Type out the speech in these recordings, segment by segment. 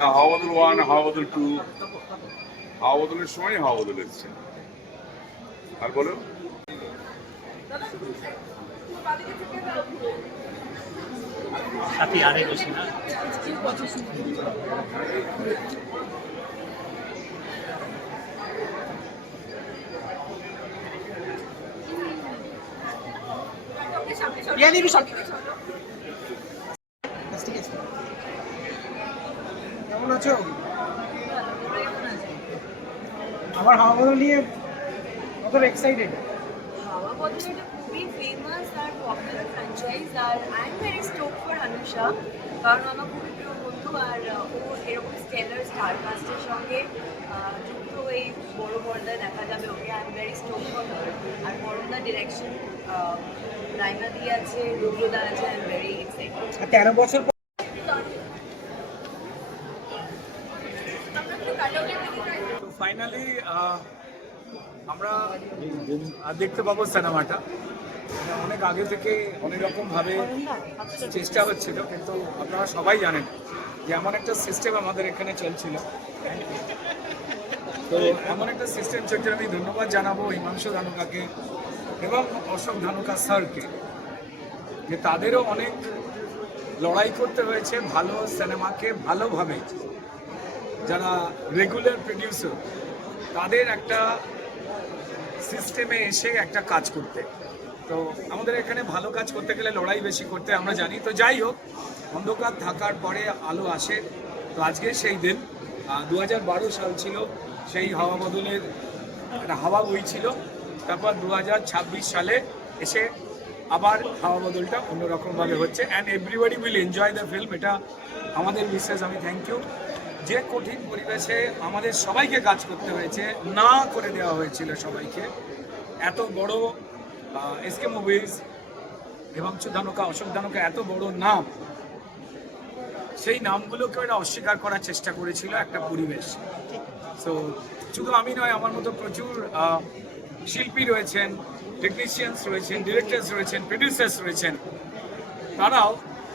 হাওয়া বদল 1, হাওয়া বদল 2, হাওয়া বদলের সময় হাওয়া বদল এসছে। আর বলো, সাথী আরে বেশি না। কেমন আছো? আমার হাওয়া বদল নিয়ে কত এক্সাইটেড। হাওয়া বদল একটা খুবই ফেমাস আর পপুলার ফ্র্যাঞ্চাইজ, আর I am very stoked for Anusha, কারণ আমার খুবই প্রিয় বন্ধু, আর ও এরকম স্টেলার স্টার কাস্টের সঙ্গে যুক্ত এই বড় পর্দায় দেখা যাবে ওকে। I am very stoked for her. আর পরমদা ডিরেকশন, রাইমা দি আছে, রুদ্রদা আছে, আই এম ভেরি এক্সাইটেড। 13 বছর তো ফাইনালি আমরা দেখতে পাবো সিনেমাটা। অনেক আগে থেকে অনেক রকমভাবে চেষ্টা হচ্ছিল, কিন্তু আপনারা সবাই জানেন যে এমন একটা সিস্টেম আমাদের এখানে চলছিল। তো এমন একটা সিস্টেম চলছে, আমি ধন্যবাদ জানাবো হিমাংশু ধানুকাকে এবং অশোক ধানুকা স্যারকে, যে তাদেরও অনেক লড়াই করতে হয়েছে ভালো সিনেমাকে ভালোভাবে, যারা রেগুলার প্রডিউসার তাদের একটা সিস্টেমে এসে একটা কাজ করতে। তো আমাদের এখানে ভালো কাজ করতে গেলে লড়াই বেশি করতে আমরা জানি। তো যাই হোক, অন্ধকার থাকার পরে আলো আসে। তো আজকে সেই দিন 2012 সাল ছিল, সেই হাওয়া বদলের একটা হাওয়া বইছিল। তারপর 2026 সালে এসে আবার হাওয়া বদলটা অন্যরকমভাবে হচ্ছে, and everybody will enjoy the film. এটা আমাদের বিশেষ আমি থ্যাংক ইউ। যে কঠিন পরিবেশে আমাদের সবাইকে কাজ করতে হয়েছে, না করে দেওয়া হয়েছিল সবাইকে, এত বড় এসকে মুভিজ হিমাংশু ধানুকা, অশোক ধানুকা, এত বড় নাম, সেই নামগুলোকে ওরা অস্বীকার করার চেষ্টা করেছিল একটা পরিবেশ। সো শুধু আমি নয়, আমার মতো প্রচুর শিল্পী রয়েছেন, টেকনিশিয়ানস রয়েছেন, ডিরেক্টরস রয়েছেন, প্রডিউসার্স রয়েছেন, তারাও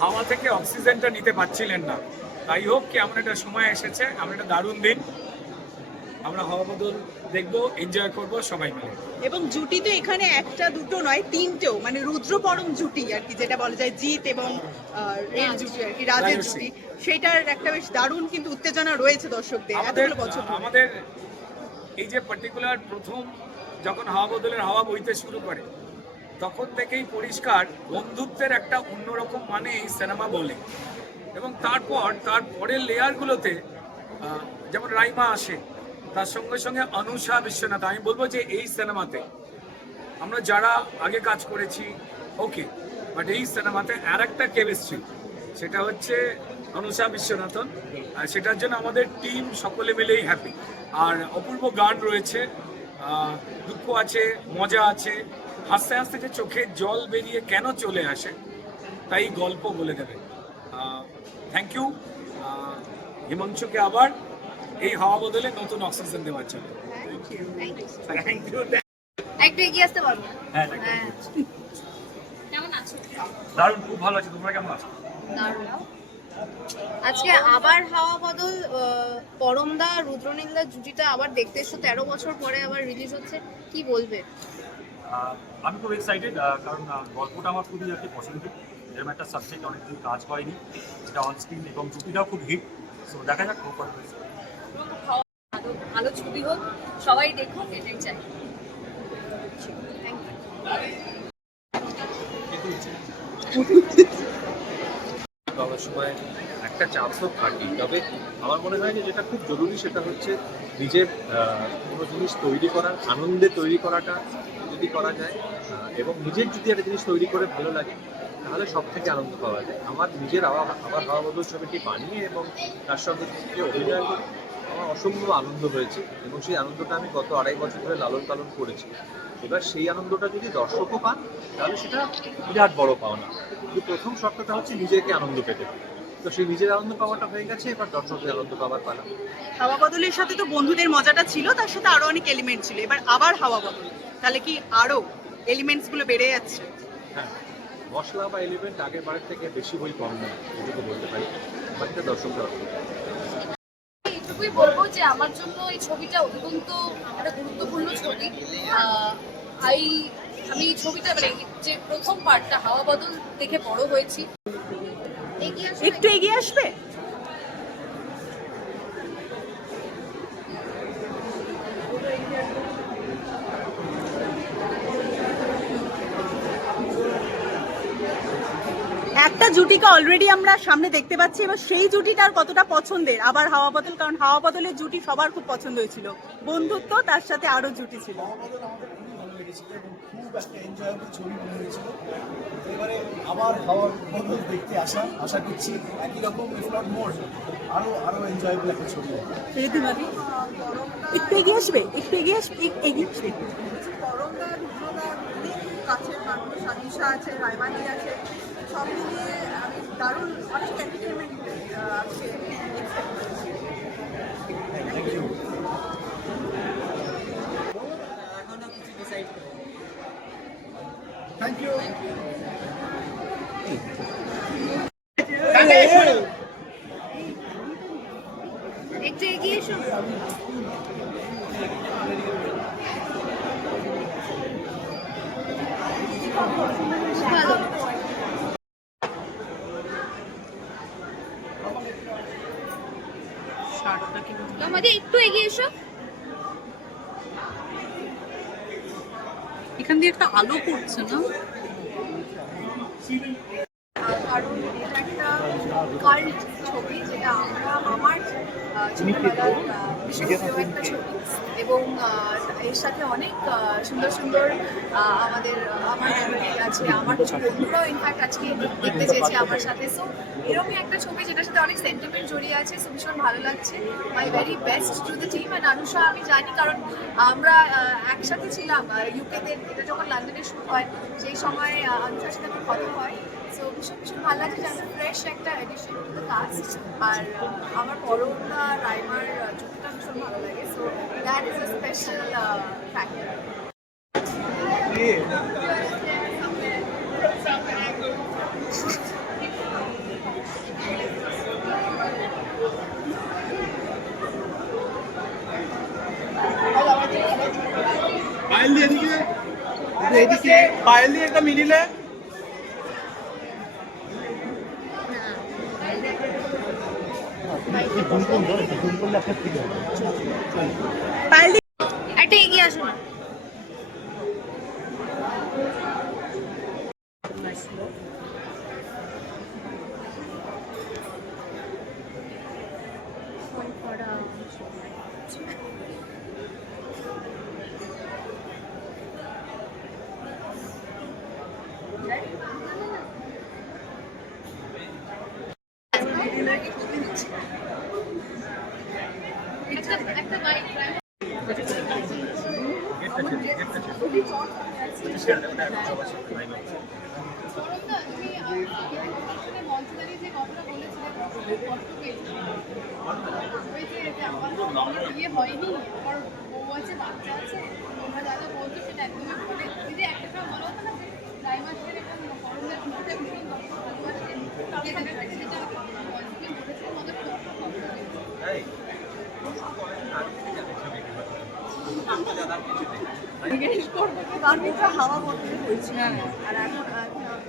হাওয়া থেকে অক্সিজেনটা নিতে পারছিলেন না। তাই হোক কি এমন একটা সময় এসেছে, আমরা একটা দারুণ দিন, আমরা হাওয়া বদল দেখবো, এনজয় করবো সবাই মিলে। এবং জুটি তো এখানে একটা দুটো নয়, তিনটেও, মানে রুদ্র পরম জুটি আর কি, যেটা বলা যায় জিৎ এবং এর জুটি আর কি, রাজের জুটি, সেটার একটা বেশ দারুণ কিন্তু উত্তেজনা রয়েছে দর্শকদের এতগুলো বছর ধরে। আমাদের এই যে পার্টিকুলার প্রথম যখন হাওয়া বদলের হাওয়া বইতে শুরু করে, তখন থেকেই পরিষ্কার বন্ধুত্বের একটা অন্যরকম মানে এই সিনেমা বলে। এবং তারপর তার পরের লেয়ারগুলোতে যেমন রাইমা আসে, তার সঙ্গে সঙ্গে অনুষা বিশ্বনাথ। আমি বলবো যে এই সিনেমাতে আমরা যারা আগে কাজ করেছি ওকে, বাট এই সিনেমাতে আর একটা কেমিস্ট্রি, সেটা হচ্ছে অনুষা বিশ্বনাথন। আর সেটার জন্য আমাদের টিম সকলে মিলেই হ্যাপি। আর অপূর্ব গান রয়েছে, দুঃখ আছে, মজা আছে, হাসতে হাসতে যে চোখের জল বেরিয়ে কেন চলে আসে, তাই গল্প বলে দেবে। থ্যাংক ইউ হিমাংশুকে আবার এই হাওয়া বদলে নতুন অক্সিজেন দেওয়ার জন্য। Thank you. একটু এগিয়ে আসতে পারবো? হ্যাঁ, কেমন আছো? দারুণ, খুব ভালো আছে। তোমরা কেমন আছো? দারুণ। আজকে আবার হাওয়া বদল, পরমদা রুদ্রনীলদার জুটিটা আবার দেখতে এসো, 13 বছর পরে আবার রিলিজ হচ্ছে, কি বলবে? আমি খুব এক্সাইটেড, কারণ গল্পটা আমার খুবই আর কি পছন্দের। এরকম একটা সাবজেক্ট অনেকদিন কাজ হয়নি, এটা অনস্ক্রিন, এবং জুটিটাও খুব হিট। সো দেখা যাক খুব ভালো হয়েছে। ভালো ছবি হোক, সবাই দেখুক, এটাই চাই। সবার সময় একটা চাপ তো থাকি, তবে আমার মনে হয় যে যেটা খুব জরুরি সেটা হচ্ছে নিজের কোনো জিনিস তৈরি করার আনন্দে তৈরি করাটা যদি করা যায়, এবং নিজের যদি একটা জিনিস তৈরি করে ভালো লাগে, তাহলে সব থেকে আনন্দ পাওয়া যায়। আমার নিজের আবার হাওয়া বদল ছবিটি বানিয়ে এবং তার সঙ্গে অভিনয় করে আমার অসম্ভব আনন্দ হয়েছে, এবং সেই আনন্দটা আমি গত 2.5 বছর ধরে লালন পালন করেছি। এবার সেই আনন্দটা যদি দর্শকও পান, তাহলে সেটা বিরাট বড় পাওনা। কিন্তু প্রথম শর্তটা হচ্ছে নিজেকে আনন্দ পেতে হবে। তো সেই নিজের আনন্দ পাওয়াটা হয়ে গেছে, এবার দর্শকের আনন্দ পাওয়ার পালা। হাওয়া বদলের সাথে তো বন্ধুদের মজাটা ছিল, তার সাথে আরো অনেক এলিমেন্ট ছিল, এবার আবার হাওয়া বদল, তাহলে কি আরো এলিমেন্টস গুলো বেড়ে যাচ্ছে? হ্যাঁ, মশলা বা এলিমেন্ট আগের বারের থেকে বেশি বই কম নয়, এটুকু বলতে পারি। বাকিটা দর্শকরা এইটুকুই বলবো যে আমার জন্য এই ছবিটা অত্যন্ত একটা গুরুত্বপূর্ণ ছবি। আমি এই ছবিটা মানে যে প্রথম পার্টটা হাওয়া বদল দেখে বড় হয়েছি। একটু এগিয়ে আসবে। একটা জুটিকে অলরেডি আমরা সামনে দেখতে পাচ্ছি, এবার সেই জুটিটার কতটা পছন্দের আবার হাওয়া বদল, কারণ হাওয়া বদলের জুটি সবার খুব পছন্দ হয়েছিল, বন্ধুত্ব তার সাথে আরো জুটি ছিল। ভালো লেগেছিল এবং খুব একটা এনজয়েবল ছবি মনে হয়েছিল। এবারে আবার হাওয়ার বদল দেখতে আশা করছি একই রকম ইফ নট মোর আরো এনজয়েবল একটা ছবি। একটু এগিয়ে আসবে, একটু এগিয়ে আসবে, এগিয়ে আসবে। করমদা, রুদ্রদা, অনেক কাছের মানুষ, আনিশা আছে, রায়মানি আছে, সব মিলিয়ে আমি দারুণ অনেক এন্টারটেনমেন্ট আজকে এক্সপেক্ট করছি। Thank you. একটু এগিয়ে এসো। আমাদের একটু এগিয়ে এসো। এখান দিয়ে একটা আলো পড়ছে না? কারণ এটা একটা কাল্ট ছবি, যেটা আমার ছোটবেলার ভীষণ প্রিয় একটা ছবি, এবং এর সাথে অনেক সুন্দর সুন্দর আমার মেমোরি আছে। আমার কিছু বন্ধুরাও ইনফ্যাক্ট আজকে দেখতে চেয়েছে আমার সাথে। সো এরকমই একটা ছবি যেটার সাথে অনেক সেন্টিমেন্ট জড়িয়ে আছে। সো ভীষণ ভালো লাগছে। মাই very best to the team. And Anusha আমি জানি, কারণ আমরা একসাথে ছিলাম ইউকেতে, এটা যখন লন্ডনে শুট হয় সেই সময় আনুষার সাথে আমার কথা হয়। সো ভীষণ ভালো লাগছে যে আমরা ফ্রেশ একটা এডিশন টু দ্য কাস্ট। আর আমার পরমদা রাইমার জুটিটা ভীষণ ভালো লাগে। So that is a special factor. এদিকে পায়েল দিয়ে একটা মিলিলে একটা এগিয়ে আসো না। একটা বাইক ইয়ে হয়নি, আমার বউ আছে, বাচ্চা আছে, তোমরা দাদা বলছো সেটা একদমই মানে দিদি একটা সময় বলা হতো না রাইমাসের এখন করমদার ছবিটা ভীষণ দর্শক ভালোবাসে, সেটা বলেছে আমাদের গানটা হাওয়া বদলে হয়েছে। আর এখন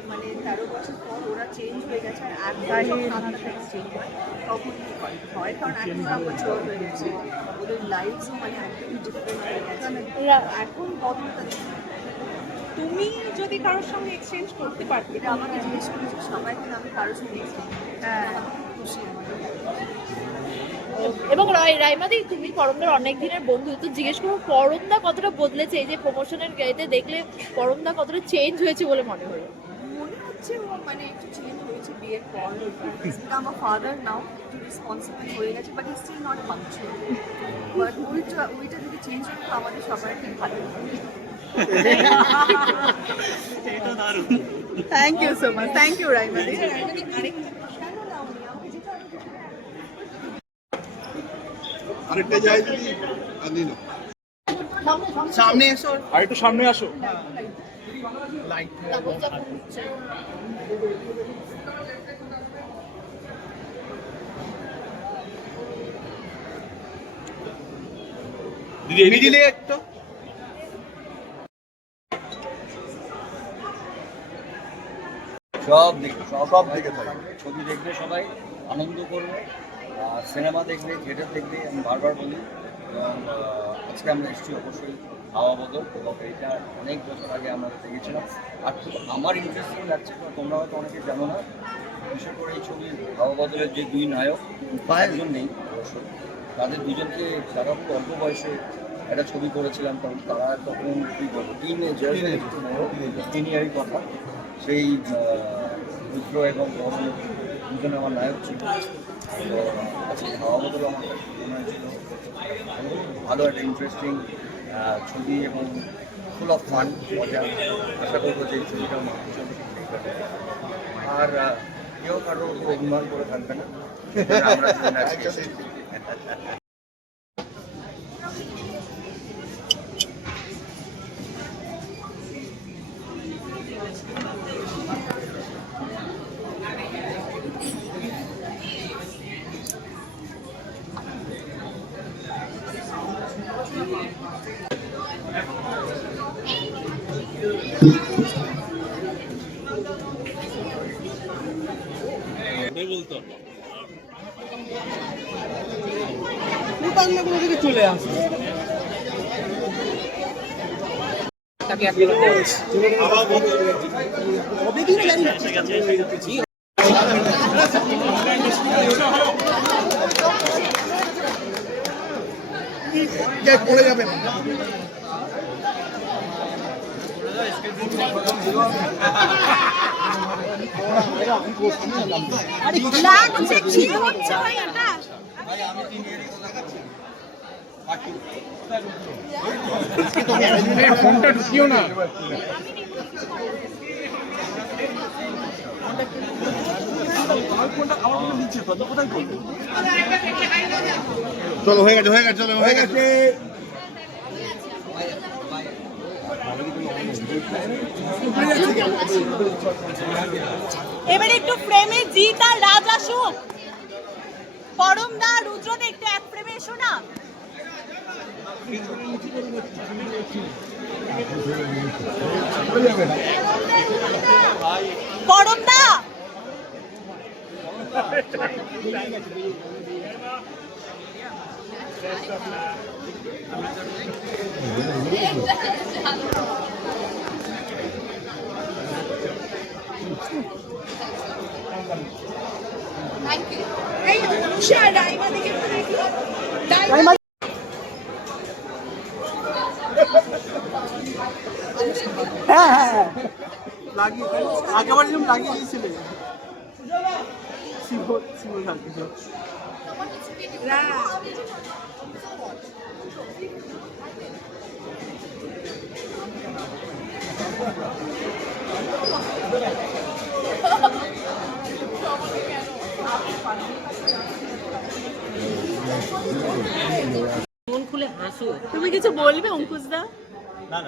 মানে 13 বছর পর ওরা চেঞ্জ হয়ে গেছে। আর এখন চেঞ্জ হয় তখন হয়, কারণ এখন ওরা ম্যাচিওর হয়ে গেছে, ওদের লাইফও মানে একদমই ডিফারেন্ট হয়ে গেছে। এখন বদলটা তুমি যদি কারোর সঙ্গে এক্সচেঞ্জ করতে পারতে, এটা আমাকে জিজ্ঞেস করেছে সবাই, কিন্তু আমি কারোর সঙ্গে হ্যাঁ খুশি। এবং রাইমাদি তুমি পরমদার অনেক দিনের বন্ধু, তো জিজ্ঞেস করবো পরমদা কতটা বদলেছে এই যে প্রমোশনের গাড়িতে দেখলে পরমদা কতটা চেঞ্জ হয়েছে বলে মনে হলো? মনে হচ্ছে ও মানে একটু চেঞ্জ হয়েছে বিয়ের পর। আমার ফাদার নাও একটু রেসপন্সিবল হয়ে গেছে, but he still not punctual. But ওইটা যদি চেঞ্জ হতো আমাদের সবাই ঠিক ভালো লাগবে। Thank you so much, thank you রাইমাদি। আরেকটা যাই যদি আনি না সামনে এসো, আর একটু সামনে আসো। মিডিলে একটু সব দিকে থাকে। ছবি দেখবে সবাই আনন্দ করবে, আর সিনেমা দেখবে, থিয়েটার দেখবে, আমি বারবার বলি। এবং আজকে আমরা এসেছি অবশ্যই হাওয়া বদল, এবং এইটা অনেক বছর আগে আমরা দেখেছিলাম। আর খুব আমার ইন্টারেস্টিং লাগছে, তোমরা হয়তো অনেকে জানো না, বিশেষ করে এই ছবির হাওয়া বদলের যে দুই নায়ক, একজন নেই অবশ্যই, তাদের দুজনকে যারা খুব অল্প বয়সে একটা ছবি করেছিলাম, তখন তারা তখন কী বলবো টিনেজারের কথা, সেই রুদ্র এবং বরণ দুজনে আমার নায়ক ছিল। তো আজকে হাওয়া বদল আমার কাছে মনে হয়েছিল ভালো একটা ইন্টারেস্টিং ছবি এবং ফুল অফ ফান, মজা। আশা করবো যে এই ছবিটা আর কেউ কারোর উপর অভিমান করে থাকবে না, আমরা চলে আসে পড়ে যাবেন। লাগছে কি হচ্ছে ভাই এটা? ফোনটা ঢুকিও না। চলো হয়ে গেছে চলো হয়ে গেছে। এবারে একটু ফ্রেমে জিৎ আর রাজ আসুক। পরম দা, রুদ্রদা একটু এক ফ্রেমে এসো না। পরম দা থ্যাংক ইউ। এই অনুষা ডাইমা দিকে একটু দেখি। ডাইমা হ্যাঁ লাগিয়ে আগেবার যেরকম লাগিয়ে দিয়েছিলে তুমি কিছু বলবে অঙ্কুশ দা? না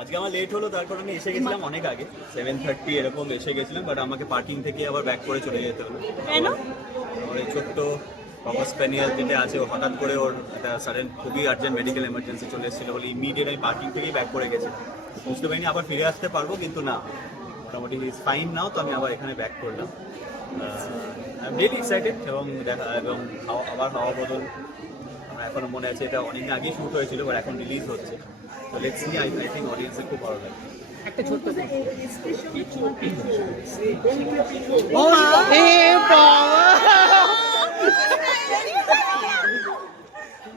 আজকে আমার লেট হলো, তারপর আমি এসে গেছিলাম অনেক আগে, 7:30 এরকম এসে গেছিলাম, বাট আমাকে পার্কিং থেকে আবার ব্যাক করে চলে যেতে হলো। কেন? ওর এই ছোট্ট ককস স্প্যানিয়েল যেটা আছে, ও হঠাৎ করে ওর একটা সাডেন খুবই আর্জেন্ট মেডিকেল এমার্জেন্সি চলে এসেছিলো বলে ইমিডিয়েট আমি পার্কিং থেকেই ব্যাক করে গেছিলাম। বুঝতে পারিনি আবার ফিরে আসতে পারবো, কিন্তু না, মোটামুটি ইজ ফাইন নাও, তো আমি আবার এখানে ব্যাক করলাম। আই এম রিয়েলি এক্সাইটেড, এবং আবার হাওয়া বদল আমার এখনো মনে আছে, এটা অনেকদিন আগেই শুট হয়েছিল, বাট এখন রিলিজ হচ্ছে। তো লেটস সি, আই থিঙ্ক অডিয়েন্সের খুব ভালো লাগবে। একটা ছোট্ট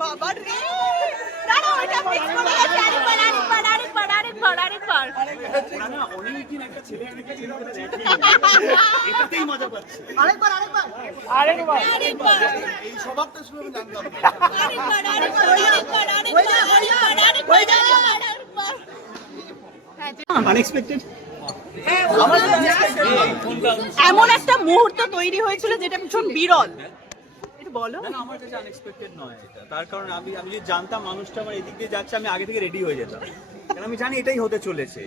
বাবা রে, দাঁড়াও, এটা মিস করে গেছে। আরেকবার। অনেকদিন একটা ছেলে একটা ছেলে এটাতেই মজা পাচ্ছে। আরেকবার। এই স্বভাবটা শুনে আমি জানতাম। আনএক্সপেক্টেড। এমন একটা মুহূর্ত তৈরি হয়েছিল যেটা ভীষণ বিরল, এটা বলো। না আমার কাছে আনএক্সপেক্টেড নয় এটা, তার কারণ আমি যদি জানতাম মানুষটা আমার এদিক দিয়ে যাচ্ছে, আমি আগে থেকে রেডি হয়ে যেতাম, কারণ আমি জানি এটাই হতে চলেছে।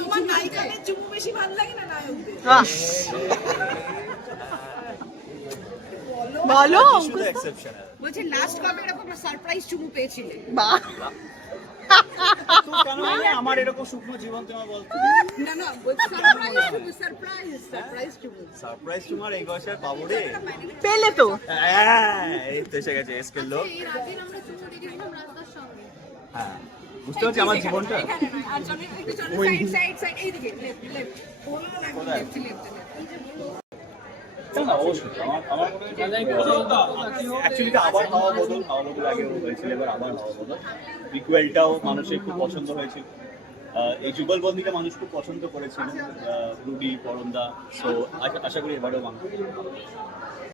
তোমার নায়িকাদের চুমু বেশি ভালো লাগে না নায়কদের? বলো শুধু এক্সেপশনাল। বলছি লাস্ট কবে এরকম সারপ্রাইজ চুমু পেয়েছিলে? বাহ তুই কেন বললি আমার এরকম শুকনো জীবন তোমার বলতে? না না সারপ্রাইজ চুমু সারপ্রাইজ তোমার এই বয়সে পাবো রে। পেলে তো এই তো এসে গেছে এসকেল লোক। এই রাতে আমরা চুমু দেখেছিলাম রাস্তার সঙ্গে। হ্যাঁ বুঝতে পারছি আমার জীবনটা আর জনের একটু সাইড এইদিকে লেফট বলো না কোথায়? লেফট না, অবশ্যই আমার অ্যাকচুয়ালি আবার হাওয়া বদল আগে হয়েছিল, এবার আবার হাওয়া বদল। রিকুয়েলটাও মানুষের খুব পছন্দ হয়েছিল, এই যুগলবন্দিটা মানুষ খুব পছন্দ করেছিল, রুডি পরমদা। সো আশা করি এবারেও মানুষ